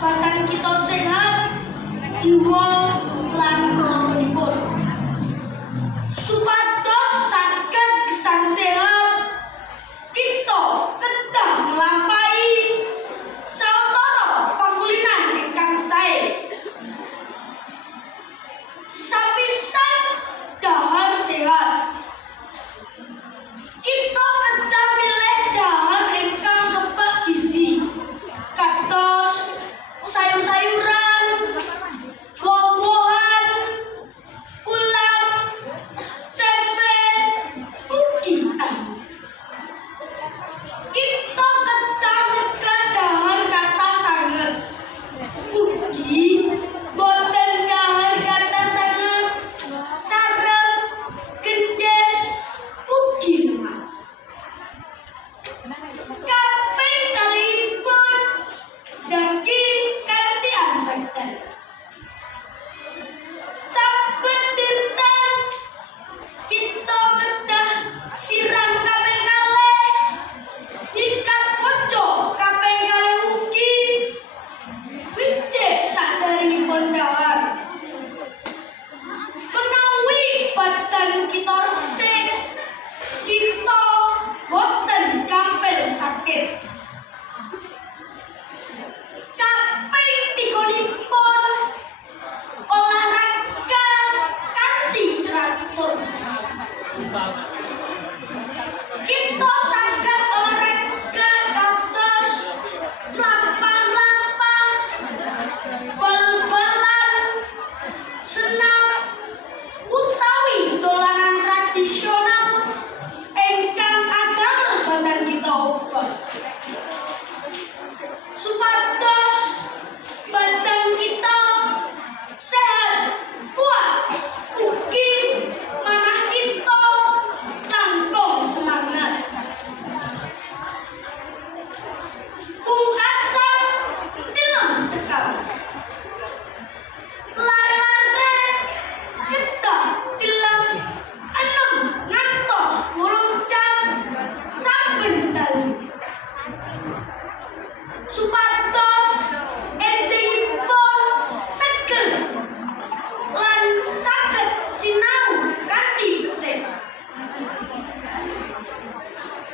badan kita sehat, jiwa lan rohipun. Supados saged gesang sehat, kita kedah nglampahi sawetara pangkulinan ingkang sae. Sapisan dahar sehat, kita kedah milih dahar ingkang kebak gizi, kados sayur-sayuran, woh-wohan, ulam, tempe, ugi tahu. Kita kedah nyegah dahar kathah sanget, ugi boten dahar kathah sanget, sarem, gendhes, ugi lemah. Kaping kalihipun daging kasihan badan. Saben dinten kita kedah siram kaping kalih, nyikat poco kaping kalih ugi, wicik sadaringipun dahar. Menawi badan kita resik, kita boten gampil sakit. Kaping tiganipun olahraga kanthi teratur. Kita saged olahraga kados mlampah-mlampah, bal-balan, senam, utawi dolanan tradisional ingkang adamel badan kita obah. Supados badan kita sehat, kuat, ugi manah kita langkung semangat. Pungkasan tilem cekap, lare-lare kedah tilem 6 ngantos 8 jam saben dalu. Supados enjingipun seger lan saged sinau kanthi becik.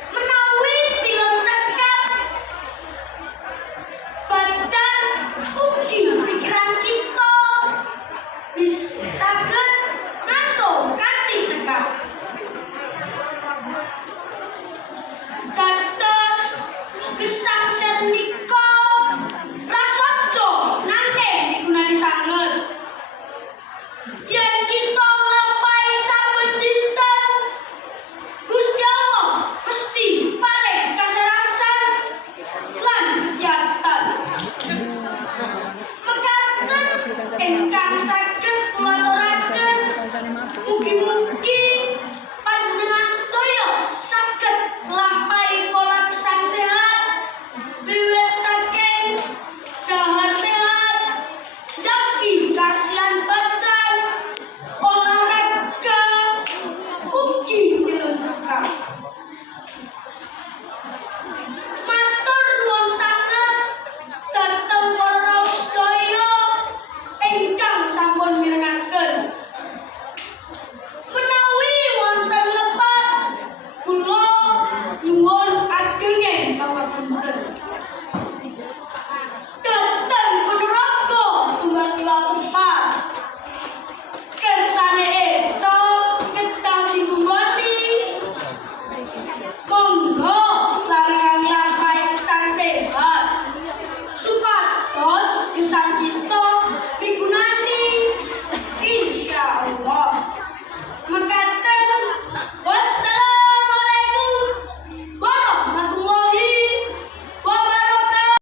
Menawi tilem cekap, badan ugi pikiran kita bisa saged ngaso kanthi cekap. Dados gesang senika prasaja nanging migunani sanget. Yen kita nglampahi saben dinten, Gusti Allah mesti paring kasarasan lan kejahatan. Mekaten ingkang saged kula aturaken, mugi-mugi